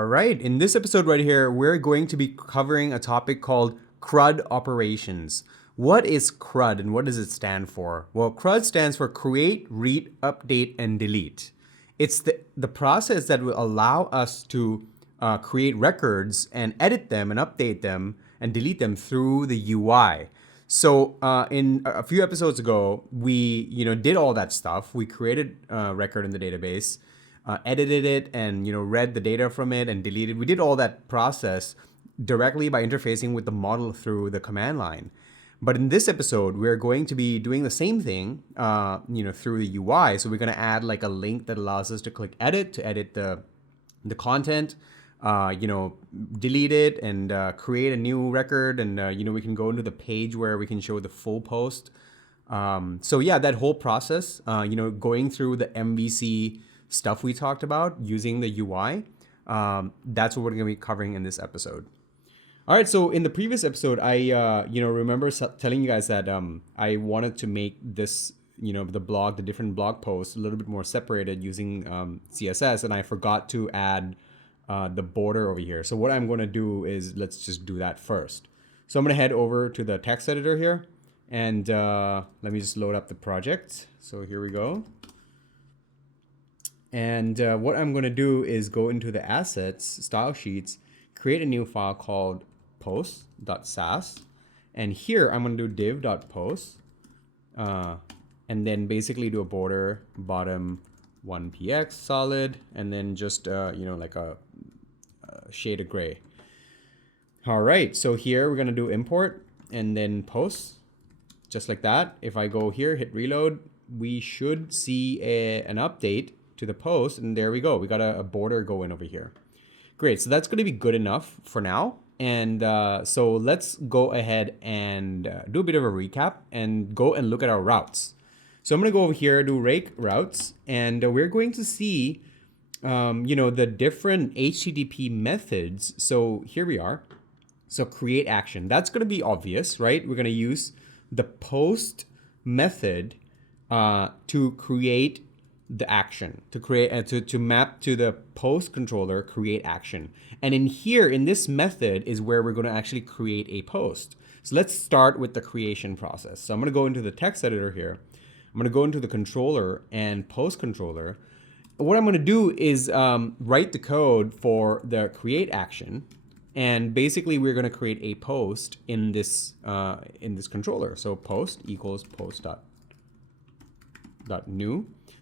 All right, in this episode right here, we're going to be covering a topic called CRUD operations. What is CRUD and what does it stand for? Well, CRUD stands for create, read, update, and delete. It's the process that will allow us to create records and edit them and update them and delete them through the UI. So in a few episodes ago, we did all that stuff. We created a record in the database, edited it, and read the data from it and deleted. We did all that process directly by interfacing with the model through the command line. But in this episode, we're going to be doing the same thing, through the UI. So we're going to add like a link that allows us to click edit to edit the content, delete it and create a new record. And, we can go into the page where we can show the full post. So yeah, that whole process, going through the MVC stuff we talked about using the UI, that's what we're going to be covering in this episode. All right, so in the previous episode, I remember telling you guys that I wanted to make this, the different blog posts a little bit more separated using CSS, and I forgot to add the border over here. So what I'm going to do is let's just do that first. So I'm going to head over to the text editor here, and let me just load up the project. So here we go. And what I'm going to do is go into the assets, style sheets, create a new file called post.sass. And here I'm going to do div.post. And then basically do a border bottom 1px solid. And then just, like a shade of gray. All right. So here we're going to do import and then post just like that. If I go here, hit reload, we should see an update to the post, and there we go. We got a border going over here. Great, so that's going to be good enough for now. And so let's go ahead and do a bit of a recap and go and look at our routes. So I'm going to go over here, do rake routes, and we're going to see, the different HTTP methods. So here we are. So create action. That's going to be obvious, right? We're going to use the post method to create the action, to create to map to the post controller create action. And in here, in this method is where we're going to actually create a post. So let's start with the creation process. So I'm going to go into the text editor here. I'm going to go into the controller and post controller. What I'm going to do is write the code for the create action. And basically we're going to create a post in this controller. So post equals post.new.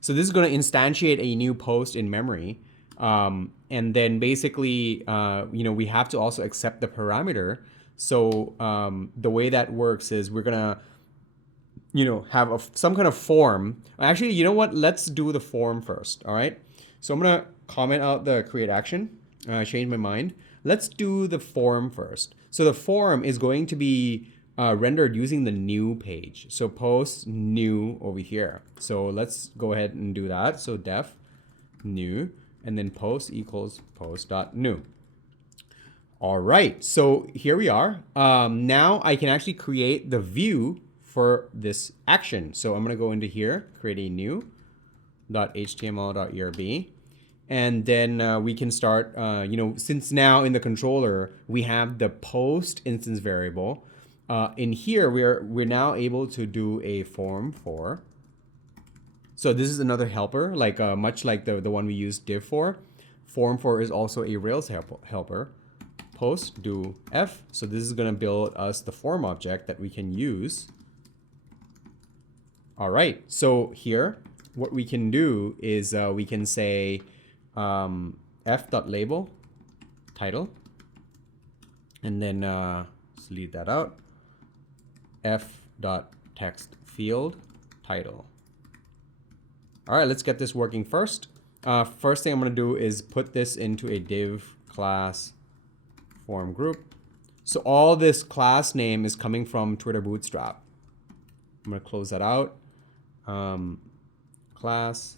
So this is going to instantiate a new post in memory. And then basically, we have to also accept the parameter. So the way that works is we're going to, have some kind of form. Actually, you know what? Let's do the form first. All right. So I'm going to comment out the create action. Change my mind. Let's do the form first. So the form is going to be rendered using the new page. So post new over here. So let's go ahead and do that. So def new and then post equals post.new. All right, so here we are. Now I can actually create the view for this action. So I'm going to go into here, create a new .html.erb. And then we can start, since now in the controller, we have the post instance variable. In here, we're now able to do a form for. So this is another helper, like much like the one we used div for. Form for is also a Rails helper. Post do f. So this is going to build us the form object that we can use. All right. So here, what we can do is we can say f.label title, and then let's leave that out. f.text field title. All right, let's get this working first. First thing I'm going to do is put this into a div class form group. So all this class name is coming from Twitter Bootstrap. I'm going to close that out. Class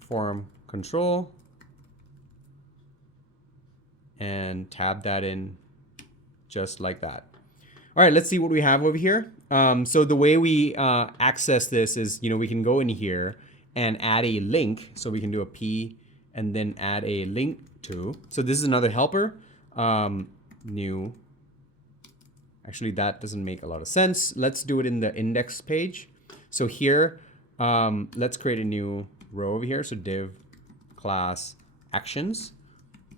form control and tab that in just like that. All right, let's see what we have over here. So the way we access this is, we can go in here and add a link. So we can do a p and then add a link to. So this is another helper. New. Actually, that doesn't make a lot of sense. Let's do it in the index page. So here, let's create a new row over here. So div class actions.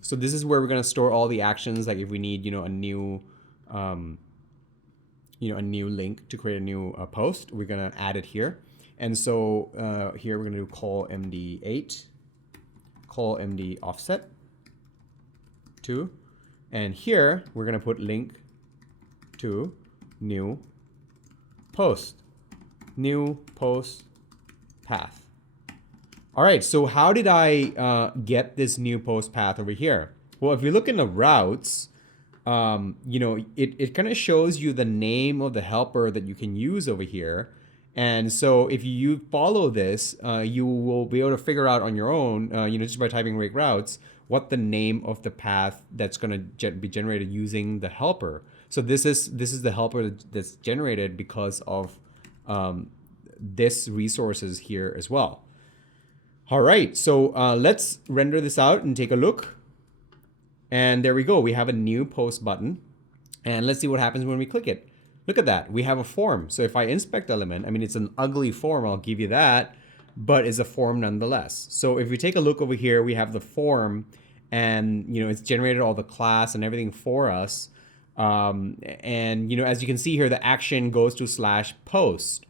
So this is where we're going to store all the actions. Like if we need, a new, a new link to create a new post, we're going to add it here. And so here we're going to do call md8, call md offset 2. And here we're going to put link to new post path. All right, so how did I get this new post path over here? Well, if you look in the routes, it kind of shows you the name of the helper that you can use over here. And so if you follow this, you will be able to figure out on your own, just by typing rake routes, what the name of the path that's going to be generated using the helper. So this is the helper that's generated because of this resources here as well. All right, so let's render this out and take a look. And there we go. We have a new post button. And let's see what happens when we click it. Look at that. We have a form. So if I inspect element, I mean, it's an ugly form, I'll give you that, but it's a form nonetheless. So if we take a look over here, we have the form and, it's generated all the class and everything for us. And, as you can see here, the action goes to /post.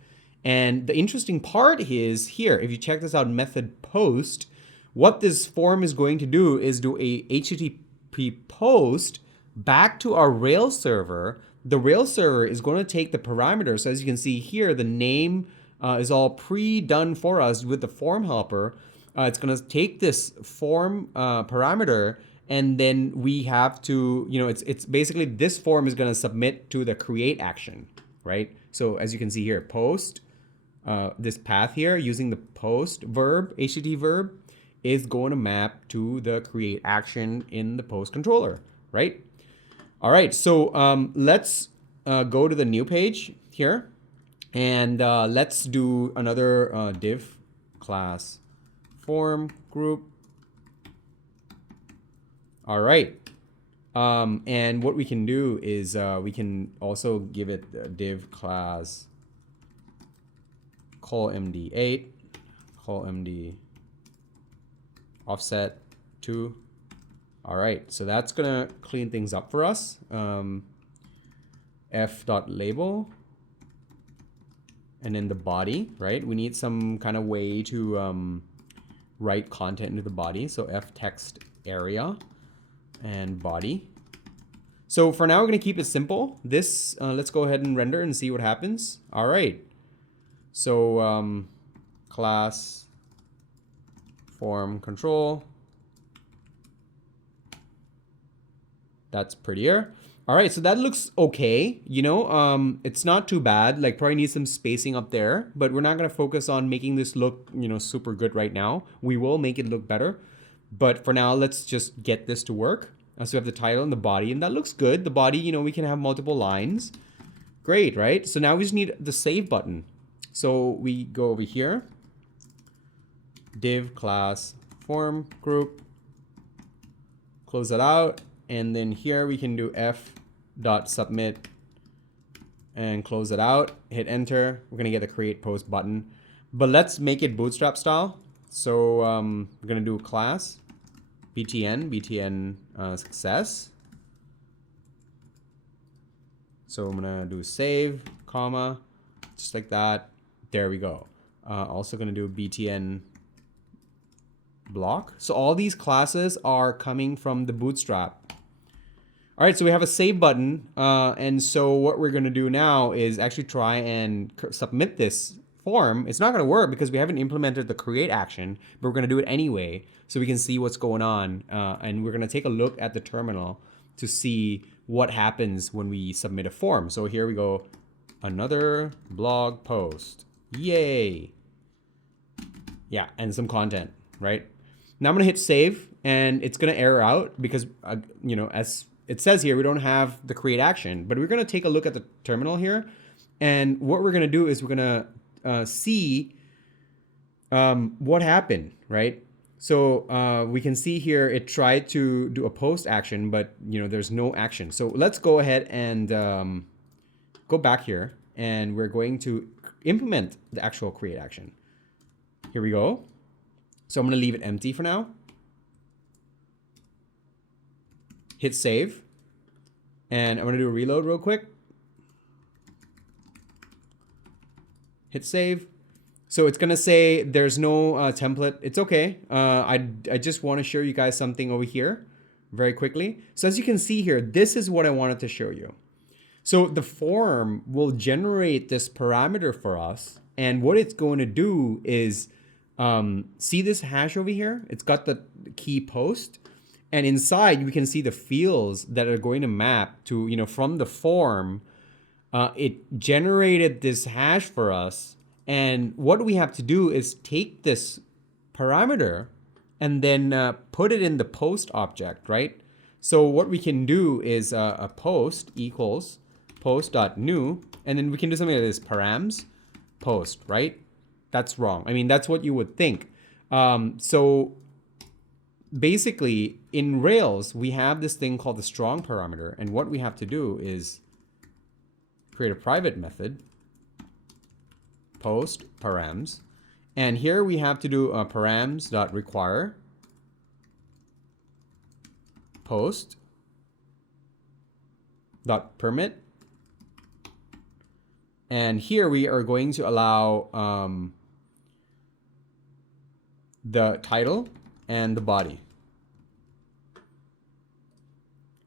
And the interesting part is here, if you check this out, method post, what this form is going to do is do a HTTP post back to our Rails server. The Rails server is going to take the parameters. So as you can see here, the name is all pre-done for us with the form helper. It's going to take this form parameter, and then we have to, it's basically this form is going to submit to the create action, right? So as you can see here, post, this path here using the post verb, HTTP verb, is going to map to the create action in the post controller, right? All right, so let's go to the new page here, and let's do another div class form group. All right, and what we can do is we can also give it a div class call md8, call md offset 2. All right, so that's gonna clean things up for us. F.label, and then the body, right? We need some kind of way to write content into the body. So F text area and body. So for now, we're gonna keep it simple. This, let's go ahead and render and see what happens. All right, so class form control. That's prettier. All right, so that looks okay. It's not too bad. Like probably needs some spacing up there, but we're not gonna focus on making this look, super good right now. We will make it look better, but for now, let's just get this to work. So we have the title and the body, and that looks good. The body, we can have multiple lines. Great, right? So now we just need the save button. So we go over here, div class form group, close that out. And then here we can do f.submit and close it out, hit enter. We're gonna get a create post button, but let's make it bootstrap style. So we're gonna do class btn success. So I'm gonna do save, comma, just like that. There we go. Also gonna do btn block. So all these classes are coming from the bootstrap. All right, so we have a save button. And so what we're going to do now is actually try and submit this form. It's not going to work because we haven't implemented the create action, but we're going to do it anyway so we can see what's going on. And we're going to take a look at the terminal to see what happens when we submit a form. So here we go, another blog post. Yay. Yeah, and some content, right? Now I'm going to hit save, and it's going to error out because, as it says here, we don't have the create action, but we're going to take a look at the terminal here. And what we're going to do is we're going to see what happened, right? So we can see here it tried to do a post action, but there's no action. So let's go ahead and go back here, and we're going to implement the actual create action. Here we go. So I'm going to leave it empty for now. Hit save. And I'm going to do a reload real quick. Hit save. So it's going to say there's no template. It's okay. I just want to show you guys something over here very quickly. So as you can see here, this is what I wanted to show you. So the form will generate this parameter for us. And what it's going to do is, see this hash over here? It's got the key post. And inside, we can see the fields that are going to map to, from the form. It generated this hash for us. And what we have to do is take this parameter and then put it in the post object, right? So what we can do is a post equals post.new, and then we can do something like this, params post, right? That's wrong. I mean, that's what you would think. So basically, in Rails, we have this thing called the strong parameter. And what we have to do is create a private method, post params. And here we have to do a params.require post.permit. And here we are going to allow the title and the body.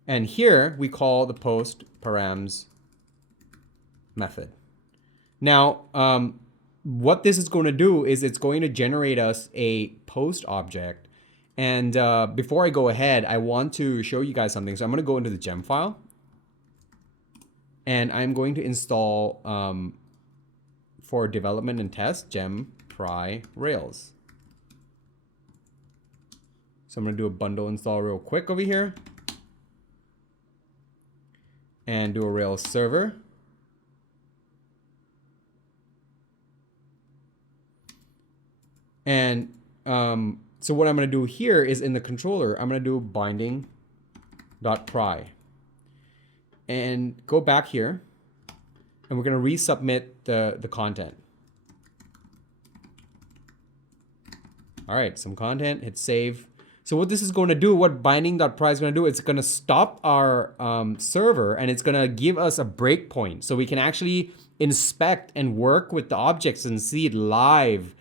And here we call the post params method. Now, what this is going to do is it's going to generate us a post object. And before I go ahead, I want to show you guys something. So I'm going to go into the gem file. And I'm going to install, for development and test, gem pry rails. So I'm going to do a bundle install real quick over here. And do a Rails server. And so what I'm going to do here is in the controller, I'm going to do binding.pry. And go back here. And we're going to resubmit the content. All right, some content, hit save. So what this is going to do, what binding.pry is going to do, it's going to stop our server, and it's going to give us a breakpoint. So we can actually inspect and work with the objects and see it live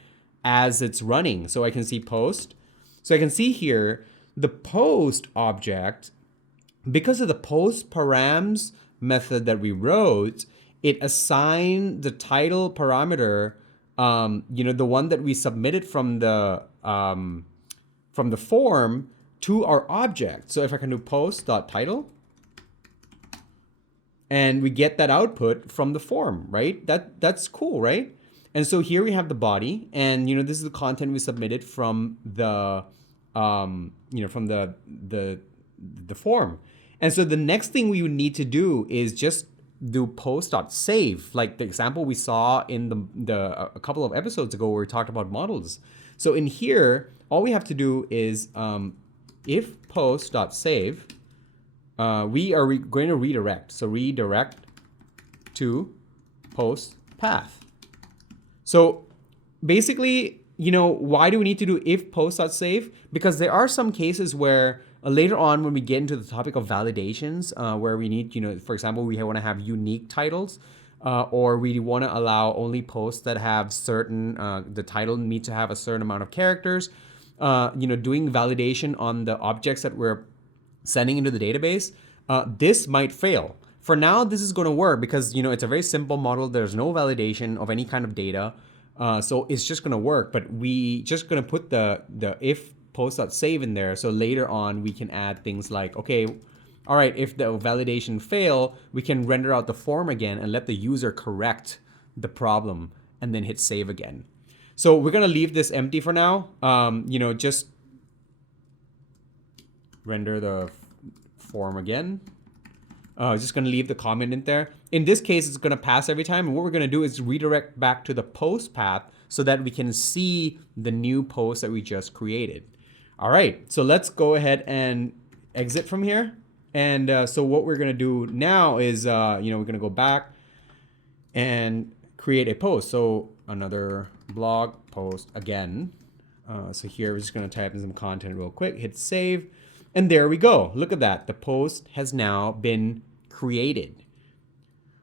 as it's running. So I can see post. So I can see here the post object, because of the post params method that we wrote, it assigned the title parameter, the one that we submitted from the form to our object. So if I can do post.title, and we get that output from the form, right? That's cool, right? And so here we have the body, and this is the content we submitted from the from the form. And so the next thing we would need to do is just do post.save, like the example we saw in a couple of episodes ago where we talked about models. So in here, all we have to do is if post.save, we are going to redirect. So redirect to post path. So basically, why do we need to do if post.save? Because there are some cases where later on when we get into the topic of validations, where we need, for example, we want to have unique titles, or we want to allow only posts that have certain, the title needs to have a certain amount of characters, doing validation on the objects that we're sending into the database, this might fail. For now, this is going to work because, it's a very simple model. There's no validation of any kind of data. So it's just going to work, but we just going to put the if post.save in there. So later on, we can add things like, okay, all right, if the validation fail, we can render out the form again and let the user correct the problem and then hit save again. So we're going to leave this empty for now. Just render the form again. Just going to leave the comment in there. In this case, it's going to pass every time. And what we're going to do is redirect back to the post path so that we can see the new post that we just created. All right, so let's go ahead and exit from here. And so what we're gonna do now is, we're gonna go back and create a post. So another blog post again. So here we're just gonna type in some content real quick, hit save, and there we go. Look at that, the post has now been created.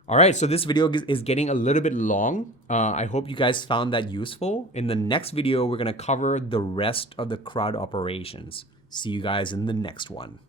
All right, so this video is getting a little bit long. I hope you guys found that useful. In the next video, we're gonna cover the rest of the CRUD operations. See you guys in the next one.